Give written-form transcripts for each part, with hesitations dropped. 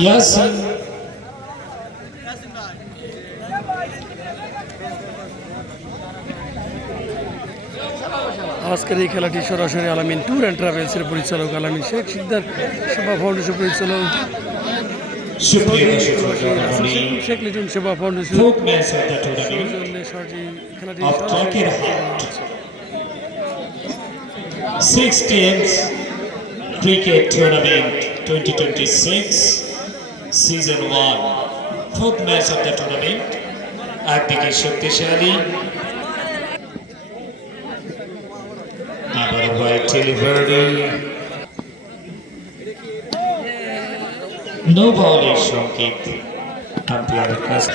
ইয়াসিন আজকের এই খেলাটি সরাসরি আলামিন ট্যুর অ্যান্ড ট্রাভেলসের পরিচালক আলামিন শেখ সিকদার সেবা ফাউন্ডেশন পরিচালক শেখ লিটন সেবা ফাউন্ডেশন খেলাটি 6 teams cricket tournament 2026 season 1 fourth match of the tournament একদিকে শক্তিশালী আবার হোয়াইট ডেলিভারি নো বলের সংকেত আম্পায়ারের কাছে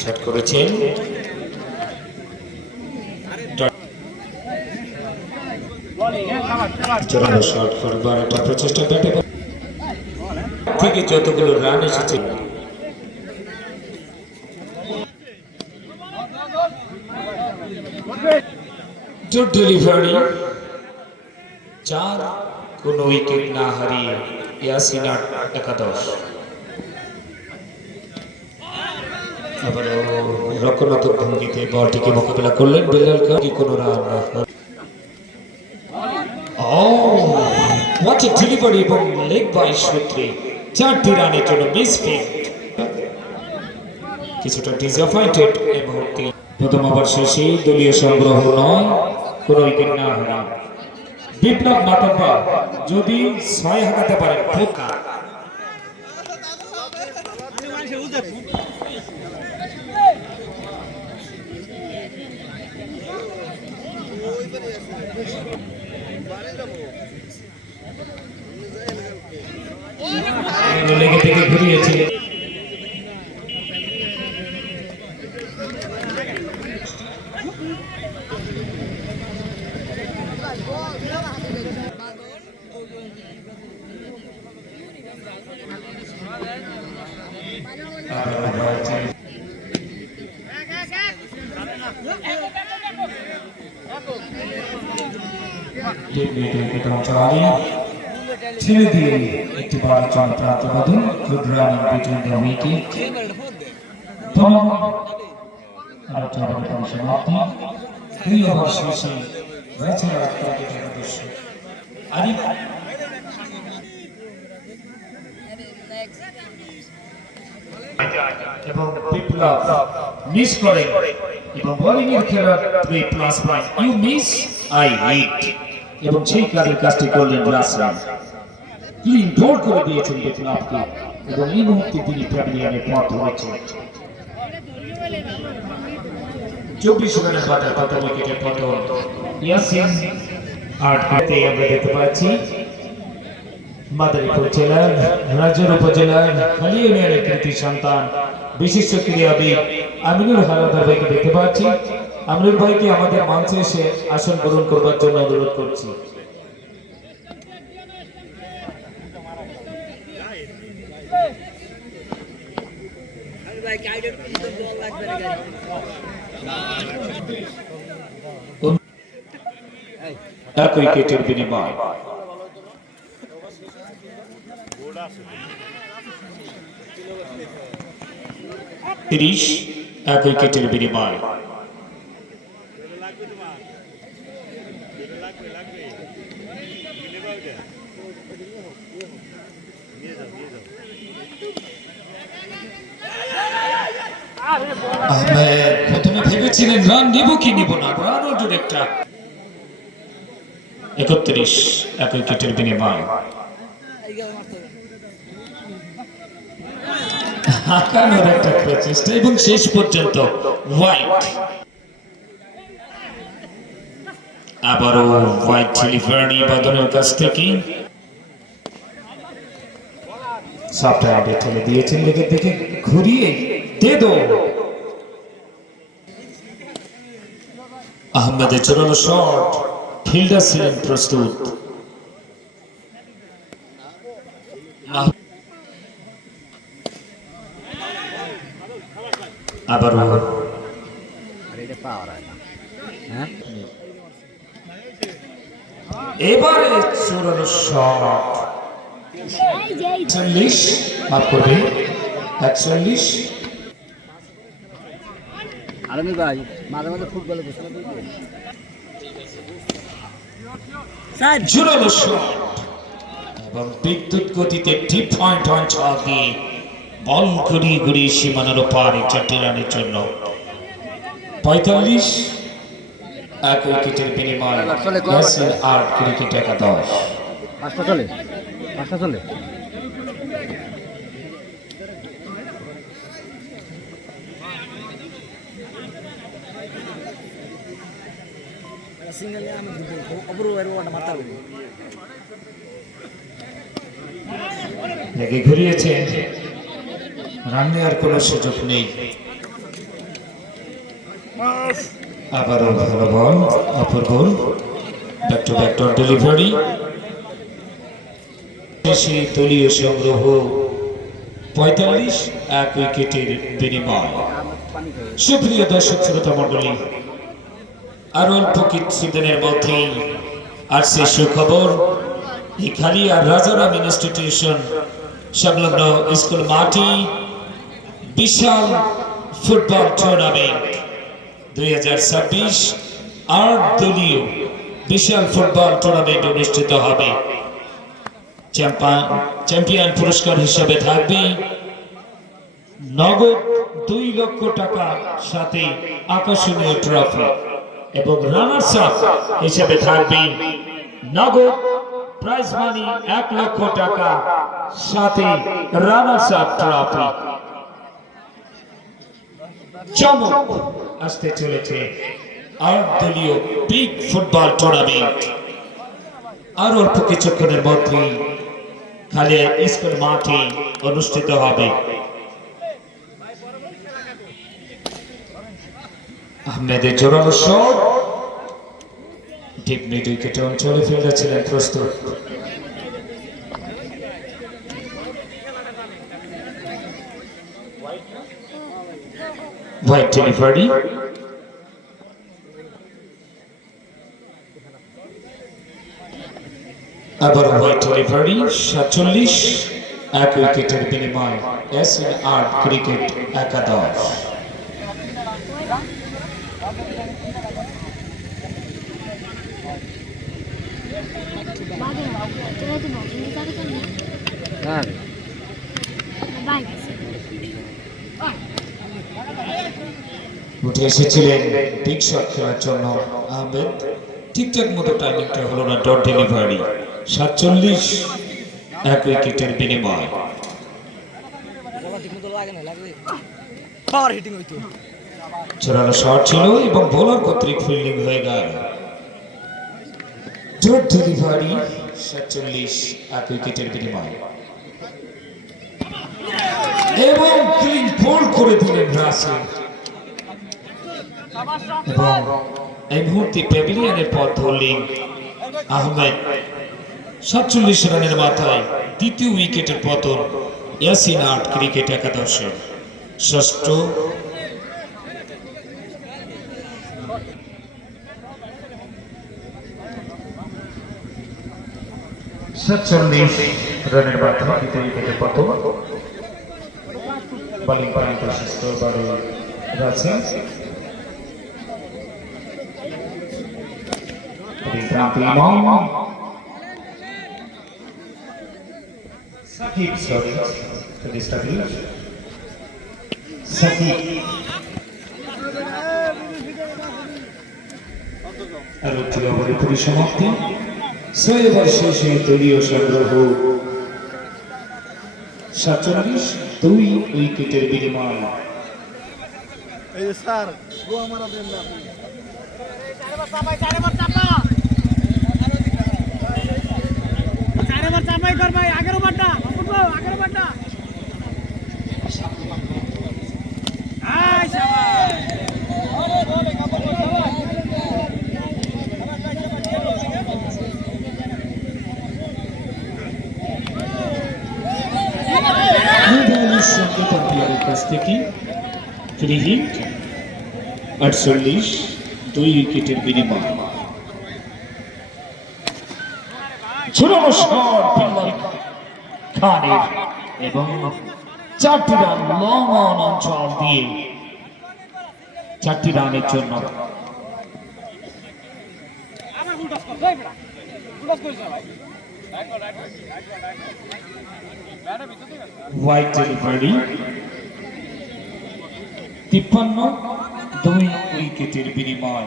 শট করেছেন জোরালো শট করবার একটা প্রচেষ্টা ব্যাটে থেকে যতগুলো রান এসেছে ডেলিভারি 4 কোনো উইকেট না হারিয়ে ইয়াসিন একাদশ আবারও রক্ষণাত্মক ভঙ্গিতে বলটিকে মোকাবেলা করলেন বেলাল খান কি কোনো রান হোয়াট এ ডেলিভারি এবং লেগ বাই সূত্রে 4টি রানের জন্য মিসফিল্ড কিছুটা ডিসঅ্যাপয়েন্টেড এই মুহূর্তে প্রথম ওভার শেষে দলীয় সংগ্রহ নয় কোনো উইকেট না হারা বিপ্লব মাতব্বা যদি 6 হাঁকাতে পারেন ফোকা লেগে থেকে ঘুরিয়েছে ছেড়ে দিয়ে একটি বড় জন্য প্রান্তবাদন good running between the wicket সমাপ্তি 2 ওভার শেষে রয়েছে আরিফ এবং বিপ্লব মিস করে এবং বোলিং এর খেলার 3+ point you miss I hit এবং সেই কাজটি করলেন রাসেল ক্লিন বোল করে দিয়েছেন বিপ্লবকে এবং এই মুহূর্তে তিনি প্যাভিলিয়নে পথ ধরেছেন 24 রানের বাজার প্রথম উইকেটের পতন ইয়াসিন 8 হাতে আমরা দেখতে পাচ্ছি মাদারীপুর জেলার রাজৌর উপজেলার খালি ইউনিয়নের কৃতি সন্তান বিশিষ্ট ক্রীড়াবিদ আমিনুর হালাদার ভাইকে দেখতে পাচ্ছি আমিনুর ভাইকে আমাদের মঞ্চে এসে আসন গ্রহণ করবার জন্য অনুরোধ করছি এক উইকেটের বিনিময় 30 এক উইকেটের বিনিময় আহমেদ প্রথমে ভেবেছিলেন রান নিব কি নিব না রান অলরেডি একটা 31 এক উইকেটের বিনিময় হাঁকানোর একটা প্রচেষ্টা এবং শেষ পর্যন্ত হোয়াইট আবারও হোয়াইট ডেলিভারি বাদনের কাছ থেকে সফটওয়্যারে ঠেলে দিয়েছেন লেগের দিকে ঘুরিয়ে দে দো আহমেদের জোরালো শট ফিল্ডার ছিলেন প্রস্তুত আবারও এবারে চূড়ান্ত শট 40 মাফ করবে 41 আলমী ভাই মাঝে মাঝে ফুটবলে ঘোষণা দিয়েছে জোরালো শট এবং বিদ্যুৎ গতিতে ডিপ পয়েন্ট অঞ্চল দিয়ে বল ঘুরিয়ে ঘুরিয়ে সীমানার ওপারে 4টি রানের জন্য 45 এক উইকেটের বিনিময়ে আর ক্রিকেট একাদশ পাঁচটা চলে লেগে ঘুরিয়েছে রান নেওয়ার কোনো সুযোগ নেই আবারও ভালো বল অপর ball back to back dot delivery সেই দলীয় সংগ্রহ 45 এক উইকেটের বিনিময় সুপ্রিয় দর্শক শ্রোতা মণ্ডলী আর অল্প কিছুদিনের মধ্যেই আসছে সুখবর এই খালিয়া রাজারাম ইনস্টিটিউশন সংলগ্ন স্কুল মাঠে বিশাল ফুটবল টুর্নামেন্ট 2026 8 দলীয় বিশাল ফুটবল টুর্নামেন্ট অনুষ্ঠিত হবে চ্যাম্পিয়ন পুরস্কার হিসেবে থাকবে নগদ 2 লক্ষ টাকা সাথে আকর্ষণীয় ট্রফি এবং রানার্স আপ হিসেবে থাকবে নগদ প্রাইজ মানি 1 লক্ষ টাকা সাথে রানার্স আপ ট্রফি চমক আসতে চলেছে আর দলীয় বিগ ফুটবল টুর্নামেন্ট আর অল্প কিছুক্ষণের মধ্যেই খালিয়া স্কুল মাঠে অনুষ্ঠিত হবে আহমেদের জোরালো শট ডিপ মিড উইকেটে অঞ্চলে ফিল্ডার ছিলেন প্রস্তুত হোয়াইট ডেলিভারি আবার হোয়াইট ডেলিভারি 47 এক উইকেটের বিনিময় এসএনআর ক্রিকেট একাদশ উঠে এসেছিলেন বিগ শট খেলার জন্য আহমেদ ঠিকঠাক মতো টাইমিংটা হলো না ডট ডেলিভারি 47 এক উইকেটের বিনিময় জোরালো শট ছিল এবং বোলার কর্তৃক ফিল্ডিং হয়ে গেল ডট ডেলিভারি 47 এক উইকেটের বিনিময় এবং ক্লিন বোল্ড করে দিলেন রাসেল এবং এই মুহূর্তে প্যাভিলিয়নের পথ ধরলেন আহমেদ 47 রানের মাথায় দ্বিতীয় উইকেটের পতন ইয়াসিন আর্ট ক্রিকেট একাদশের ষষ্ঠ রানের মাথায় দ্বিতীয় উইকেটের পতন বোলিং করেন প্রশস্ত বারে Rasel Sakib, sorry, to establish. Sakib. আর একটি ওভারের পরিসমাপ্তি 6 ওভার শেষে দলীয় সংগ্রহ 47 2 উইকেটের বিনিময় এই যে স্যার গো আমার দেন না চাপাই কর ভাই আগের ওভারটা ফুটবল আগের ওভারটা আই শাবাশ সঙ্গে কম্পিয়ারের কাছ থেকে ফ্রি হিট 48 2 উইকেটের বিনিময় ঝুলানো শট বিল্লাল খানের এবং 4টি রান লং অন অঞ্চল দিয়ে 4টি রানের জন্য হোয়াইট ডেলিভারি 53 2 উইকেটের বিনিময়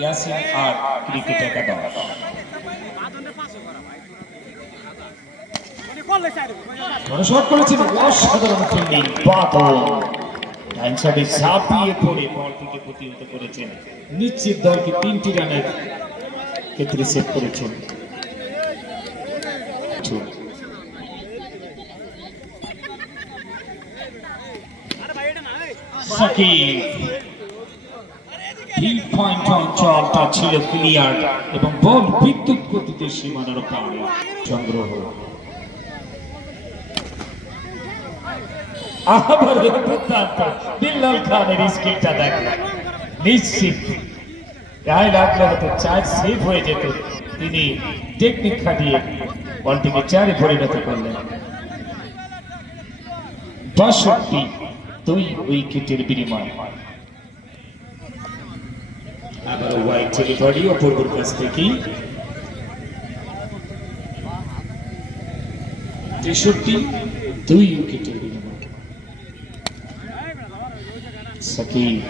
ইয়াসিন আর ক্রিকেট একাদশ শট করেছেন অসাধারণ ফিল্ডিং বাদল ডাইন সাইডে ঝাঁপিয়ে পড়ে বলটিকে প্রতিহত করেছেন নিশ্চিত দলকে 3টি রানের ক্ষেত্রে সেট করেছেন সাকিব পয়েন্ট অঞ্চলটা ছিল ক্লিয়ার এবং বল বিদ্যুৎ গতিতে সীমানার পারে সংগ্রহ আবার বিল্লাল খানের স্কিলটা দেখলেন নিশ্চিত গায়ে লাগলে হয়তো 4 সেভ হয়ে যেত তিনি টেকনিক খাটিয়ে বলটিকে 4-এ পরিণত করলেন 62 2 উইকেটের বিনিময় আবার হোয়াইট ডেলিভারি অপূর্বর কাছ থেকে 63 2 উইকেটের বিনিময় সাকিব